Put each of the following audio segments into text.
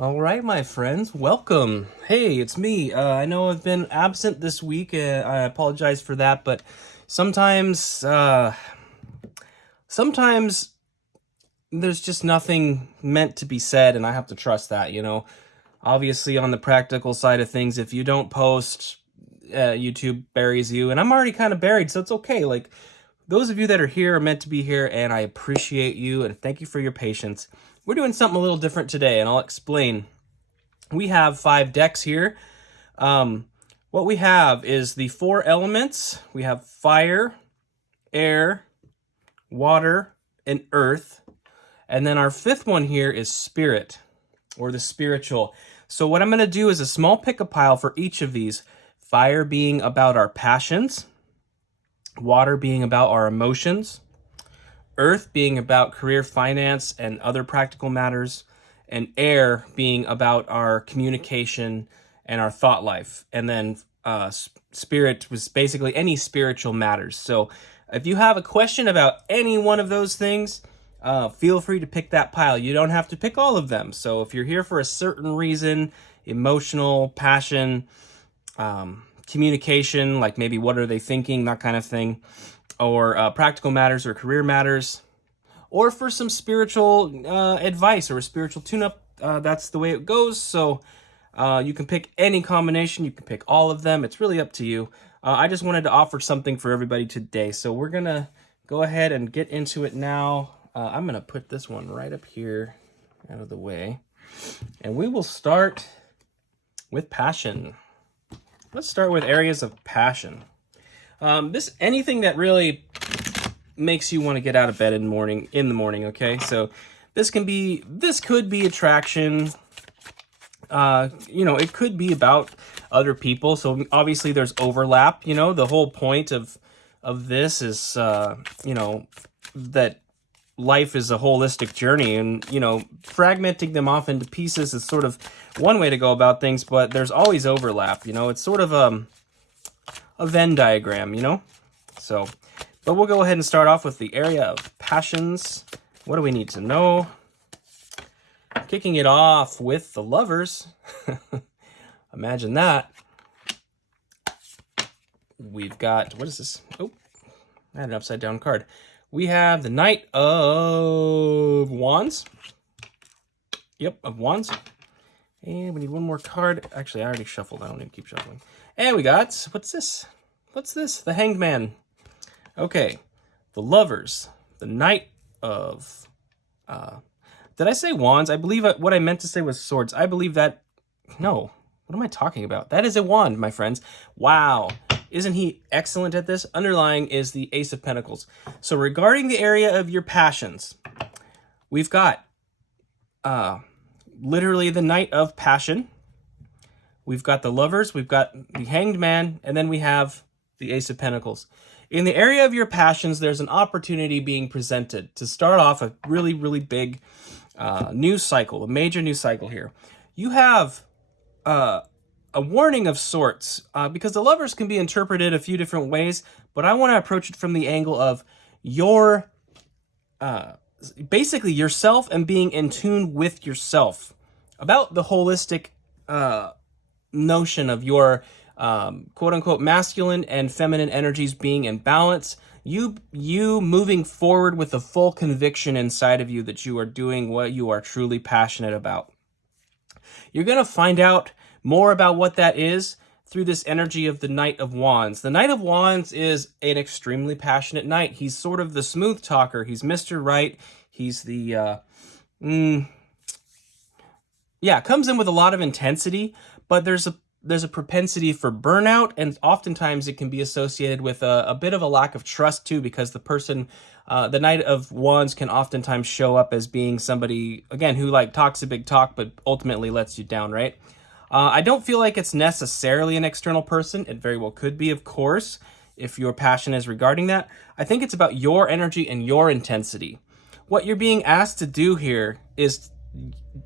All right, my friends, welcome. Hey, it's me. I know I've been absent this week. I apologize for that, but sometimes there's just nothing meant to be said, and I have to trust that. Obviously, on the practical side of things, if you don't post, YouTube buries you, and I'm already kind of buried, so it's okay. Like, those of you that are here are meant to be here, and I appreciate you, and thank you for your patience. We're doing something a little different today, and I'll explain. We have 5 decks here. What we have is the 4 elements. We have fire, air, water, and earth. And then our 5th one here is spirit, or the spiritual. So what I'm going to do is a small pick-a-pile for each of these. Fire being about our passions, water being about our emotions, earth being about career, finance, and other practical matters, and air being about our communication and our thought life. And then spirit was basically any spiritual matters. So if you have a question about any one of those things, feel free to pick that pile. You don't have to pick all of them. So if you're here for a certain reason, emotional, passion, communication, like maybe what are they thinking, that kind of thing, or practical matters or career matters, or for some spiritual advice or a spiritual tune-up, that's the way it goes. So you can pick any combination. You can pick all of them. It's really up to you. I just wanted to offer something for everybody today. So we're going to go ahead and get into it now. I'm going to put this one right up here out of the way. And we will start with passion. Let's start with areas of passion. Anything that really makes you want to get out of bed in the morning, okay? So this could be attraction. It could be about other people. So obviously there's overlap. The whole point of this is that life is a holistic journey, and fragmenting them off into pieces is sort of one way to go about things, but there's always overlap. It's sort of a Venn diagram, So, but we'll go ahead and start off with the area of passions. What do we need to know? Kicking it off with the lovers. Imagine that. We've got, what is this? Oh, I had an upside down card. We have the Knight of Wands. Yep, of Wands. And we need one more card. Actually, I already shuffled. I don't need to keep shuffling. And we got, what's this? The Hanged Man. Okay, the lovers, the Knight of, did I say wands? I believe what I meant to say was swords. I believe that, no, what am I talking about? That is a wand, my friends. Wow, isn't he excellent at this? Underlying is the Ace of Pentacles. So regarding the area of your passions, we've got literally the Knight of Passion. We've got the lovers, we've got the Hanged Man, and then we have the Ace of Pentacles. In the area of your passions, there's an opportunity being presented to start off a really, really big news cycle, a major news cycle here. You have a warning of sorts, because the lovers can be interpreted a few different ways, but I want to approach it from the angle of your, basically yourself and being in tune with yourself, about the holistic notion of your quote-unquote masculine and feminine energies being in balance, you moving forward with the full conviction inside of you that you are doing what you are truly passionate about. You're going to find out more about what that is through this energy of the Knight of Wands. The Knight of Wands is an extremely passionate knight. He's sort of the smooth talker. He's Mr. Right. He's the, comes in with a lot of intensity, but there's a propensity for burnout, and oftentimes it can be associated with a bit of a lack of trust too, because the person, the Knight of Wands can oftentimes show up as being somebody, again, who talks a big talk, but ultimately lets you down, right? I don't feel like it's necessarily an external person. It very well could be, of course, if your passion is regarding that. I think it's about your energy and your intensity. What you're being asked to do here is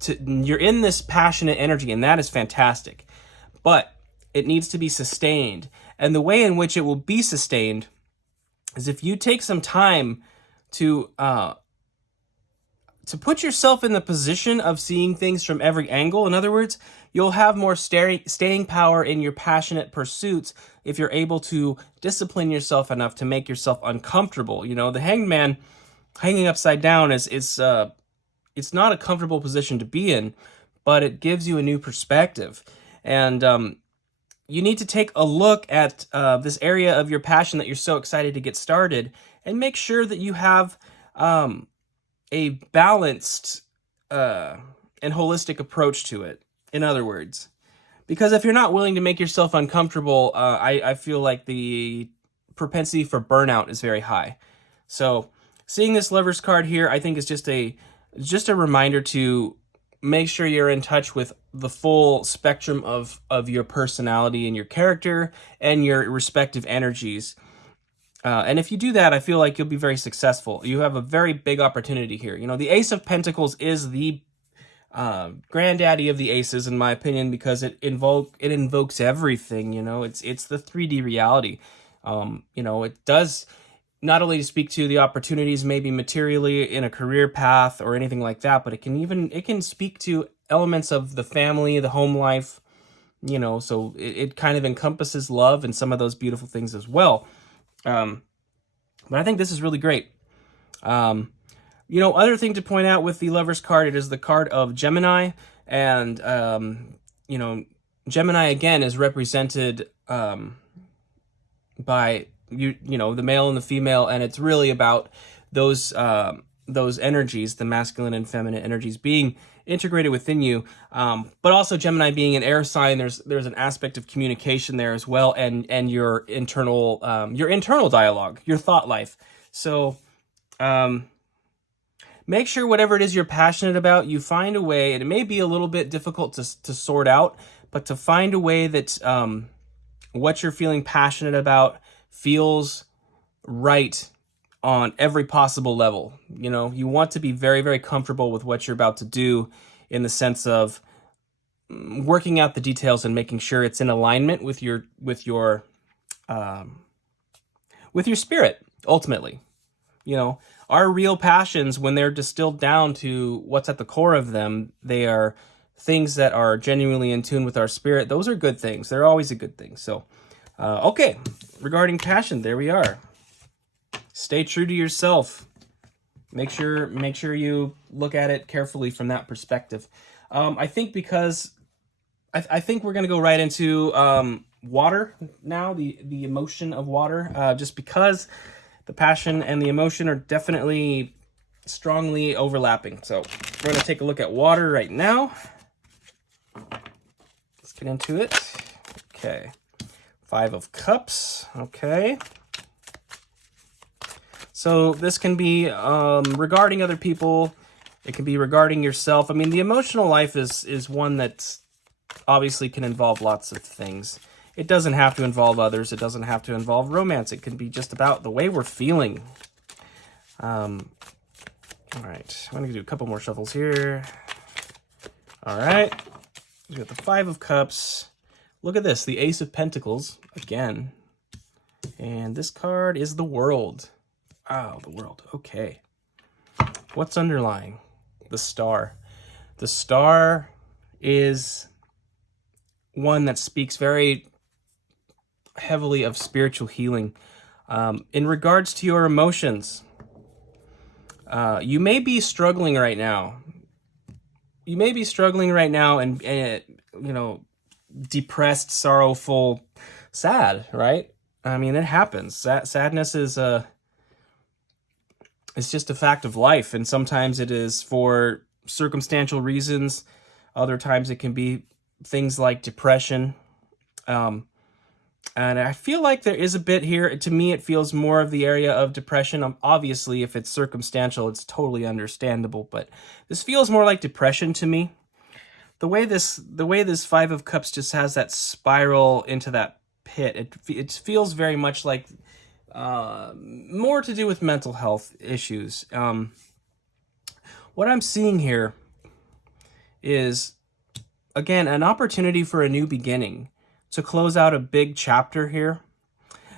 you're in this passionate energy, and that is fantastic. But it needs to be sustained. And the way in which it will be sustained is if you take some time to to put yourself in the position of seeing things from every angle. In other words, you'll have more staying power in your passionate pursuits if you're able to discipline yourself enough to make yourself uncomfortable. You know, the hanged man hanging upside down is it's not a comfortable position to be in, but it gives you a new perspective. And you need to take a look at this area of your passion that you're so excited to get started, and make sure that you have a balanced and holistic approach to it. In other words, because if you're not willing to make yourself uncomfortable, I feel like the propensity for burnout is very high. So seeing this Lover's card here, I think is just a reminder to make sure you're in touch with the full spectrum of your personality and your character and your respective energies. And if you do that, I feel like you'll be very successful. You have a very big opportunity here. You know, the Ace of Pentacles is the granddaddy of the aces, in my opinion, because it invokes everything. You know, it's the 3D reality. You know, it does not only speak to the opportunities, maybe materially in a career path or anything like that, but it can speak to elements of the family, the home life. You know, so it kind of encompasses love and some of those beautiful things as well. But I think this is really great. You know, other thing to point out with the Lover's card, it is the card of Gemini, and you know, Gemini again is represented by you know, the male and the female, and it's really about those energies, the masculine and feminine energies, being integrated within you, but also Gemini being an air sign, there's an aspect of communication there as well, and your internal dialogue, your thought life. So make sure whatever it is you're passionate about, you find a way, and it may be a little bit difficult to sort out, but to find a way that what you're feeling passionate about feels right on every possible level. You know, you want to be very, very comfortable with what you're about to do, in the sense of working out the details and making sure it's in alignment with your spirit, ultimately. You know, our real passions, when they're distilled down to what's at the core of them, they are things that are genuinely in tune with our spirit. Those are good things. They're always a good thing. So, okay, regarding passion, there we are. Stay true to yourself. Make sure you look at it carefully from that perspective. I think because I think we're gonna go right into water now, the emotion of water, just because the passion and the emotion are definitely strongly overlapping. So we're gonna take a look at water right now. Let's get into it. Okay, 5 of Cups. Okay. So this can be regarding other people. It can be regarding yourself. I mean, the emotional life is one that obviously can involve lots of things. It doesn't have to involve others. It doesn't have to involve romance. It can be just about the way we're feeling. All right, I'm going to do a couple more shuffles here. All right, we got the 5 of Cups. Look at this, the Ace of Pentacles again. And this card is the World. Oh, the World. Okay. What's underlying? The Star. The Star is one that speaks very heavily of spiritual healing. In regards to your emotions, you may be struggling right now. You may be struggling right now and you know, depressed, sorrowful, sad, right? I mean, it happens. Sadness is it's just a fact of life, and sometimes it is for circumstantial reasons. Other times it can be things like depression. And I feel like there is a bit here. To me, it feels more of the area of depression. Obviously, if it's circumstantial, it's totally understandable, but this feels more like depression to me. The way this 5 of Cups just has that spiral into that pit, it feels very much like more to do with mental health issues. What I'm seeing here is, again, an opportunity for a new beginning, to close out a big chapter here.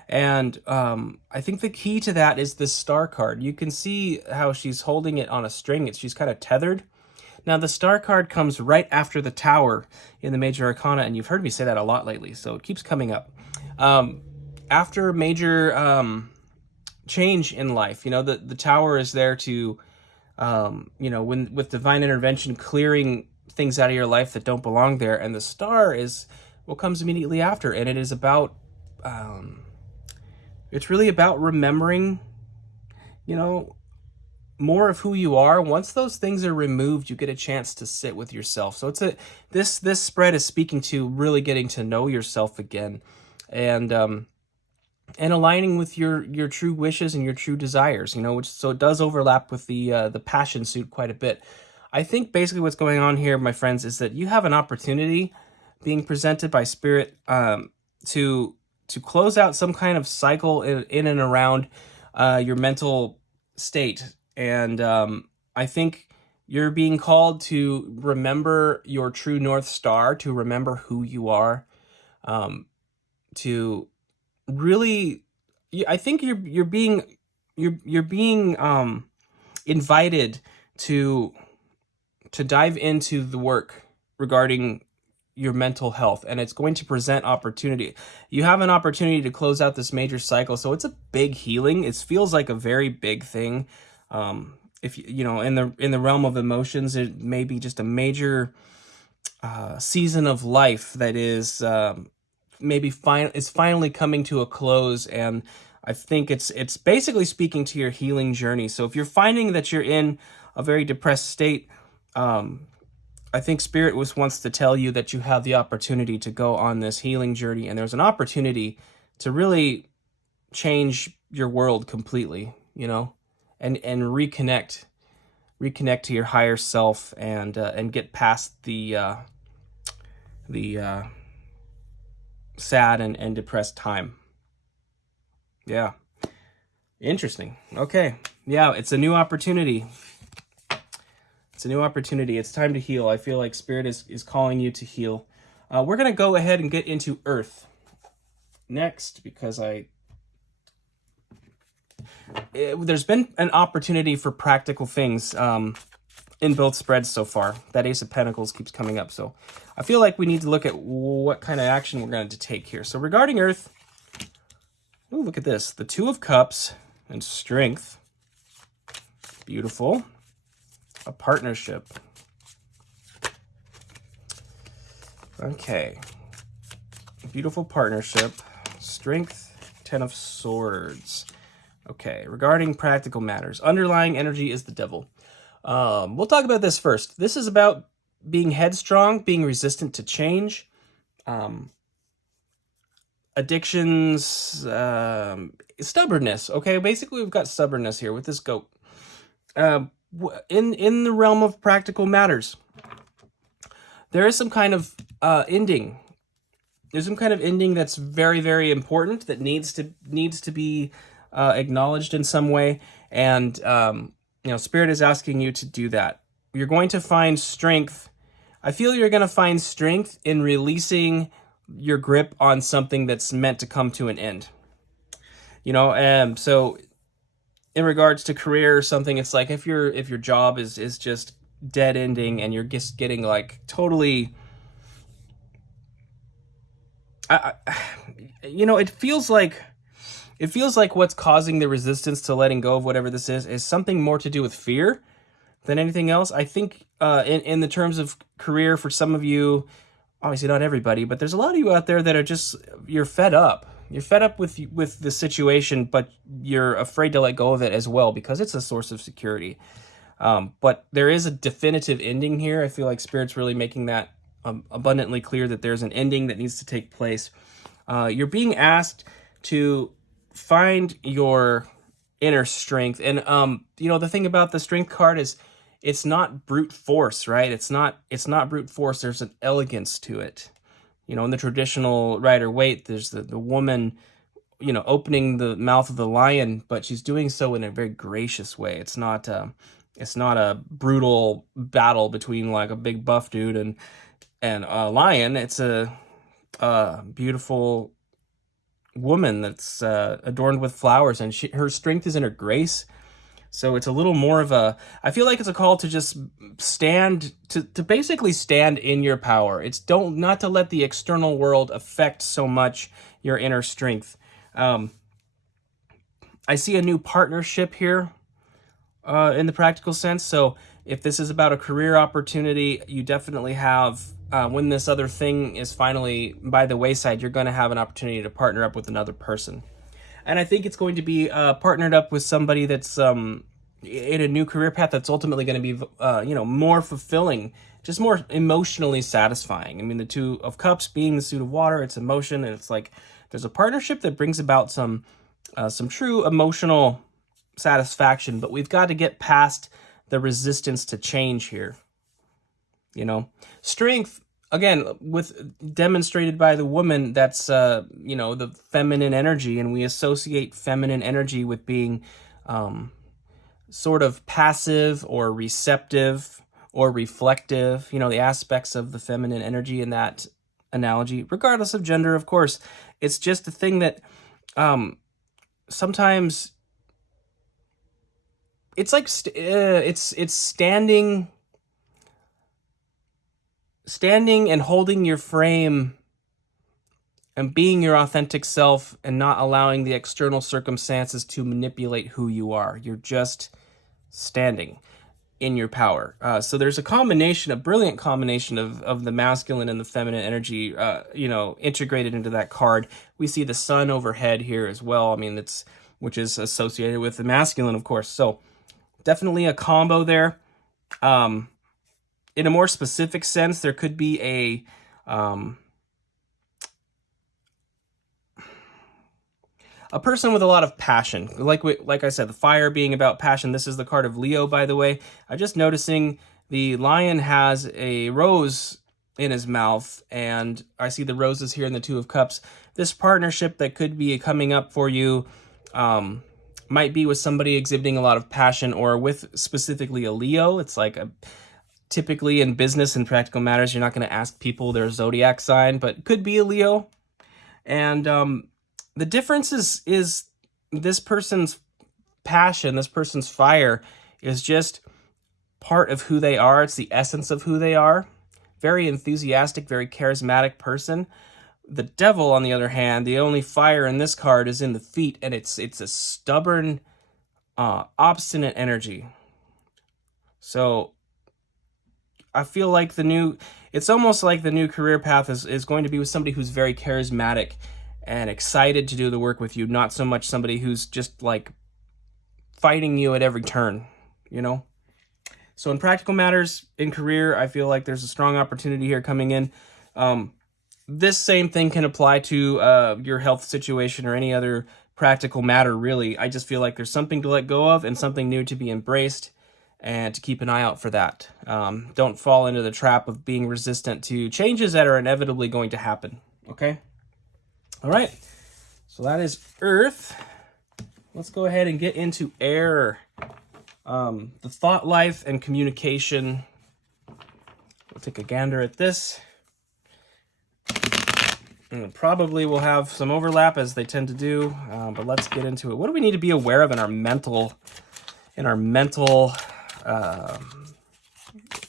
And I think the key to that is this star card. You can see how she's holding it on a string. She's kind of tethered. Now, the star card comes right after the tower in the major arcana, and you've heard me say that a lot lately, so it keeps coming up. After major change in life, the tower is there to, when with divine intervention, clearing things out of your life that don't belong there, and the star is what comes immediately after, and it is about, it's really about remembering, more of who you are. Once those things are removed, you get a chance to sit with yourself. So this spread is speaking to really getting to know yourself again, and aligning with your true wishes and your true desires. So it does overlap with the passion suit quite a bit. I think basically what's going on here, my friends, is that you have an opportunity being presented by Spirit to close out some kind of cycle in and around your mental state. And I think you're being called to remember your true North Star, to remember who you are, to really, I think you're being invited to dive into the work regarding your mental health, and it's going to present opportunity. You have an opportunity to close out this major cycle, so it's a big healing. It feels like a very big thing. If in the realm of emotions, it may be just a major season of life that is is finally coming to a close, and I think it's basically speaking to your healing journey. So if you're finding that you're in a very depressed state, I think Spirit wants to tell you that you have the opportunity to go on this healing journey, and there's an opportunity to really change your world completely, and reconnect to your higher self, and get past the sad and depressed time. Yeah. Interesting. Okay. Yeah, it's a new opportunity. It's a new opportunity. It's time to heal. I feel like Spirit is calling you to heal. We're going to go ahead and get into Earth next, because there's been an opportunity for practical things in both spreads so far. That Ace of Pentacles keeps coming up. So I feel like we need to look at what kind of action we're going to take here. So regarding Earth, ooh, look at this. The Two of Cups and Strength. Beautiful. A partnership. Okay. Beautiful partnership. Strength, Ten of Swords. Okay, regarding practical matters. Underlying energy is the devil. We'll talk about this first. This is about being headstrong, being resistant to change. Addictions, stubbornness. Okay, basically we've got stubbornness here with this goat. In the realm of practical matters, there is some kind of ending. There's some kind of ending that's very, very important, that needs to be acknowledged in some way, and Spirit is asking you to do that. You're going to find strength. I feel you're going to find strength in releasing your grip on something that's meant to come to an end. So in regards to career or something, it's like if your job is just dead ending, and you're just getting like totally, it feels like what's causing the resistance to letting go of whatever this is something more to do with fear than anything else. I think in the terms of career, for some of you, obviously not everybody, but there's a lot of you out there that are just, you're fed up. You're fed up with the situation, but you're afraid to let go of it as well, because it's a source of security. But there is a definitive ending here. I feel like Spirit's really making that abundantly clear, that there's an ending that needs to take place. You're being asked to find your inner strength. And the thing about the Strength card is it's not brute force, right? It's not brute force. There's an elegance to it. In the traditional Rider-Waite, there's the woman, opening the mouth of the lion, but she's doing so in a very gracious way. It's not a brutal battle between like a big buff dude and a lion. It's a beautiful woman that's adorned with flowers, and her strength is in her grace. So it's a little more of a, I feel like it's a call to just stand, to basically stand in your power. It's not to let the external world affect so much your inner strength. I see a new partnership here in the practical sense. So if this is about a career opportunity, you definitely have, when this other thing is finally by the wayside, you're going to have an opportunity to partner up with another person. And I think it's going to be partnered up with somebody that's in a new career path that's ultimately going to be, more fulfilling, just more emotionally satisfying. I mean, the Two of Cups being the suit of water, it's emotion, and it's like there's a partnership that brings about some true emotional satisfaction, but we've got to get past the resistance to change here. Strength, again, with demonstrated by the woman, that's the feminine energy, and we associate feminine energy with being sort of passive or receptive or reflective, the aspects of the feminine energy in that analogy, regardless of gender, of course. It's just a thing that sometimes it's like it's standing and holding your frame and being your authentic self and not allowing the external circumstances to manipulate who you are. You're just standing in your power. So there's a brilliant combination of the masculine and the feminine energy, integrated into that card. We see the sun overhead here as well. I mean, which is associated with the masculine, of course. So definitely a combo there. In a more specific sense, there could be a person with a lot of passion. Like I said, the fire being about passion. This is the card of Leo, by the way. I'm just noticing the lion has a rose in his mouth, and I see the roses here in the Two of Cups. This partnership that could be coming up for you might be with somebody exhibiting a lot of passion, or with specifically a Leo. It's like typically in business and practical matters, you're not going to ask people their zodiac sign, but could be a Leo. And the difference is this person's passion, this person's fire is just part of who they are. It's the essence of who they are. Very enthusiastic, very charismatic person. The devil, on the other hand, the only fire in this card is in the feet, and it's a stubborn, obstinate energy. So I feel like it's almost like the new career path is going to be with somebody who's very charismatic and excited to do the work with you, not so much somebody who's just like fighting you at every turn, So in practical matters, in career, I feel like there's a strong opportunity here coming in. This same thing can apply to your health situation or any other practical matter, really. I just feel like there's something to let go of and something new to be embraced, and to keep an eye out for that. Don't fall into the trap of being resistant to changes that are inevitably going to happen, okay? All right, so that is Earth. Let's go ahead and get into Air. The thought life and communication. We'll take a gander at this. And probably will have some overlap, as they tend to do, but let's get into it. What do we need to be aware of in our mental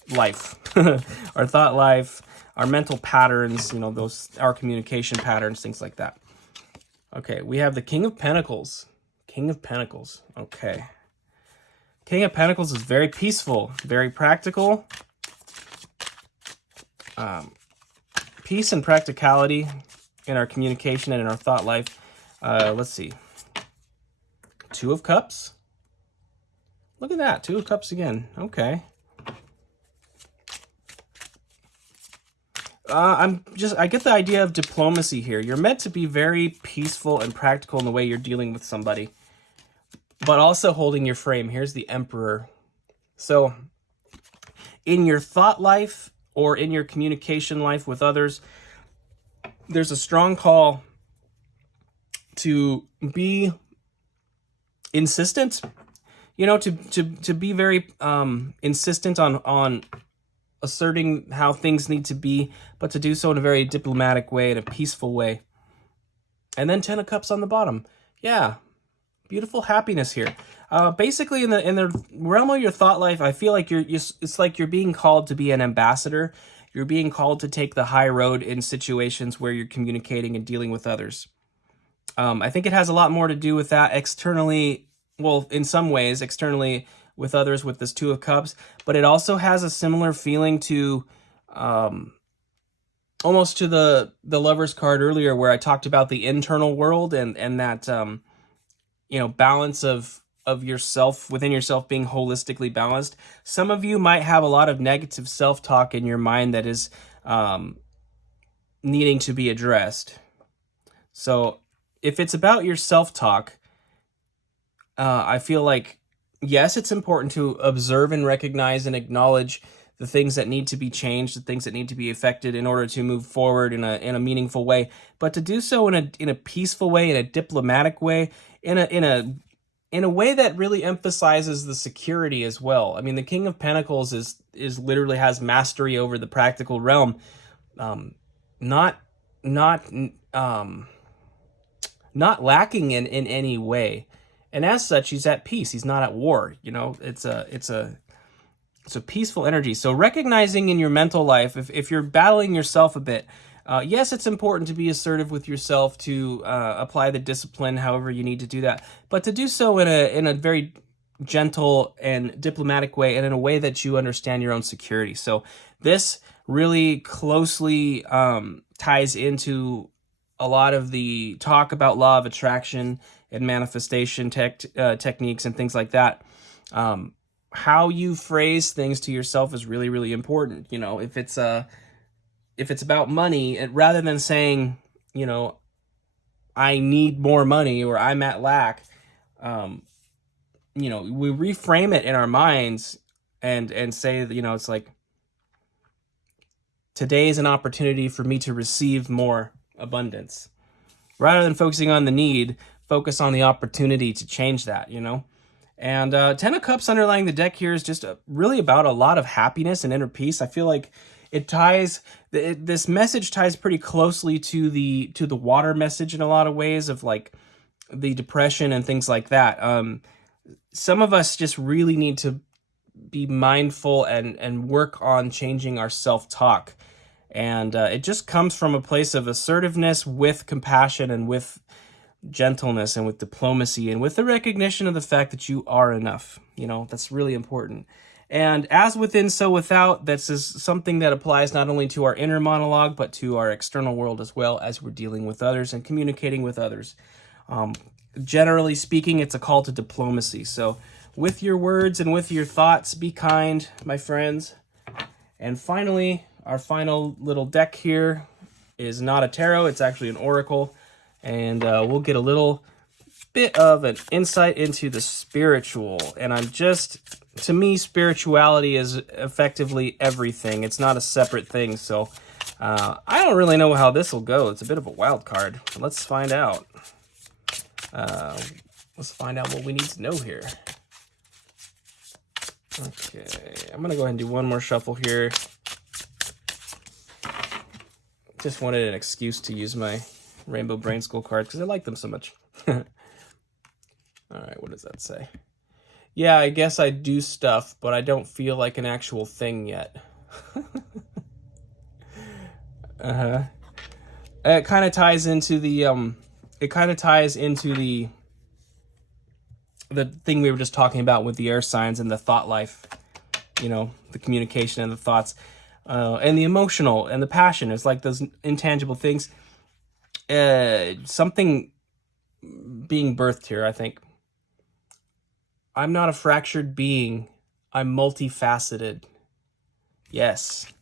life, our thought life, our mental patterns, our communication patterns, things like that. Okay, we have the King of Pentacles. King of Pentacles. Okay. King of Pentacles is very peaceful, very practical. Peace and practicality in our communication and in our thought life. Let's see. Two of Cups. Look at that, Two of Cups again. Okay. I get the idea of diplomacy here. You're meant to be very peaceful and practical in the way you're dealing with somebody, but also holding your frame. Here's the Emperor. So in your thought life or in your communication life with others, there's a strong call to be insistent, to be very insistent on asserting how things need to be, but to do so in a very diplomatic way, in a peaceful way. And then 10 of Cups on the bottom. Yeah, beautiful happiness here. Basically, in the realm of your thought life, I feel like it's like you're being called to be an ambassador. You're being called to take the high road in situations where you're communicating and dealing with others. I think it has a lot more to do with that externally. Well, in some ways, externally with others with this Two of Cups, but it also has a similar feeling to almost to the Lover's card earlier, where I talked about the internal world and that balance of yourself within yourself being holistically balanced. Some of you might have a lot of negative self-talk in your mind that is needing to be addressed. So if it's about your self-talk, I feel like, yes, it's important to observe and recognize and acknowledge the things that need to be changed, the things that need to be affected in order to move forward in a meaningful way, but to do so in a peaceful way, in a diplomatic way, in a way that really emphasizes the security as well. I mean, the King of Pentacles is literally has mastery over the practical realm, not lacking in any way, and as such, he's at peace. He's not at war. It's a peaceful energy. So recognizing in your mental life, if you're battling yourself a bit, yes, it's important to be assertive with yourself, to apply the discipline however you need to do that, but to do so in a very gentle and diplomatic way, and in a way that you understand your own security. So this really closely ties into a lot of the talk about law of attraction and manifestation techniques and things like that. How you phrase things to yourself is really, really important. If it's about money, rather than saying, I need more money or I'm at lack, we reframe it in our minds and say that, it's like, today is an opportunity for me to receive more abundance. Rather than focusing on the need, focus on the opportunity to change that, And 10 of Cups underlying the deck here is just really about a lot of happiness and inner peace. I feel like it ties, this message ties pretty closely to the water message in a lot of ways, of like the depression and things like that. Some of us just really need to be mindful and work on changing our self-talk. And it just comes from a place of assertiveness with compassion and with gentleness and with diplomacy and with the recognition of the fact that you are enough. That's really important. And as within, so without, this is something that applies not only to our inner monologue, but to our external world as well, as we're dealing with others and communicating with others. Generally speaking, it's a call to diplomacy. So with your words and with your thoughts, be kind, my friends. And finally, our final little deck here is not a tarot, it's actually an oracle. And we'll get a little bit of an insight into the spiritual. And to me, spirituality is effectively everything. It's not a separate thing. So I don't really know how this will go. It's a bit of a wild card. Let's find out. Let's find out what we need to know here. Okay, I'm going to go ahead and do one more shuffle here. Just wanted an excuse to use my Rainbow Brain School cards because I like them so much. All right, what does that say? Yeah, I guess I do stuff, but I don't feel like an actual thing yet. It kind of ties into the the thing we were just talking about with the air signs and the thought life, the communication and the thoughts, and the emotional and the passion. It's like those intangible things. Something being birthed here, I think. I'm not a fractured being. I'm multifaceted. Yes.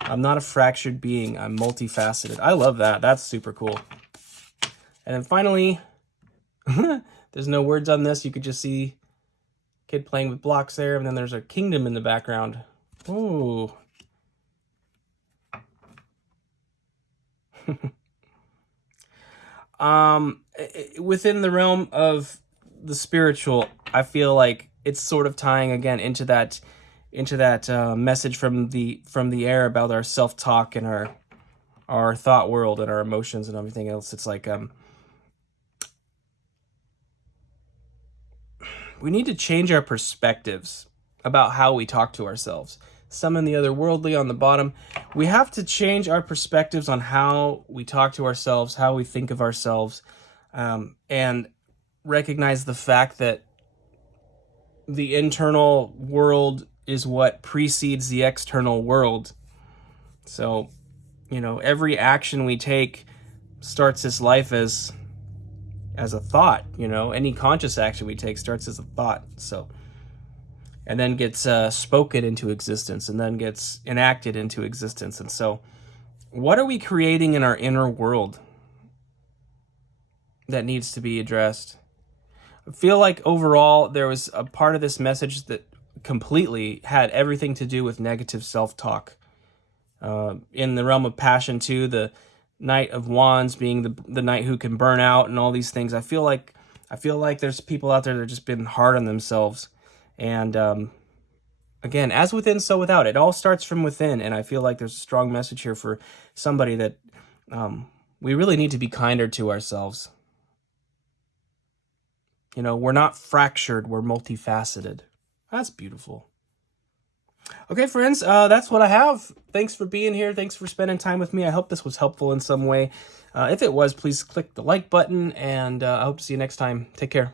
I'm not a fractured being. I'm multifaceted. I love that. That's super cool. And then finally, there's no words on this. You could just see kid playing with blocks there, and then there's a kingdom in the background. Ooh. Within the realm of the spiritual, I feel like it's sort of tying again into that message from the air about our self-talk and our thought world and our emotions and everything else. It's like we need to change our perspectives about how we talk to ourselves. Some in the otherworldly on the bottom. We have to change our perspectives on how we talk to ourselves, how we think of ourselves, and recognize the fact that the internal world is what precedes the external world. So, every action we take starts this life as a thought. Any conscious action we take starts as a thought. So, and then gets spoken into existence, and then gets enacted into existence. And so, what are we creating in our inner world that needs to be addressed? I feel like overall there was a part of this message that completely had everything to do with negative self-talk. In the realm of passion too, the Knight of Wands being the knight who can burn out and all these things. I feel like there's people out there that have just been hard on themselves. And again, as within, so without. It all starts from within. And I feel like there's a strong message here for somebody that we really need to be kinder to ourselves. We're not fractured, we're multifaceted. That's beautiful. Okay, friends, that's what I have. Thanks for being here. Thanks for spending time with me. I hope this was helpful in some way. If it was, please click the like button, and I hope to see you next time. Take care.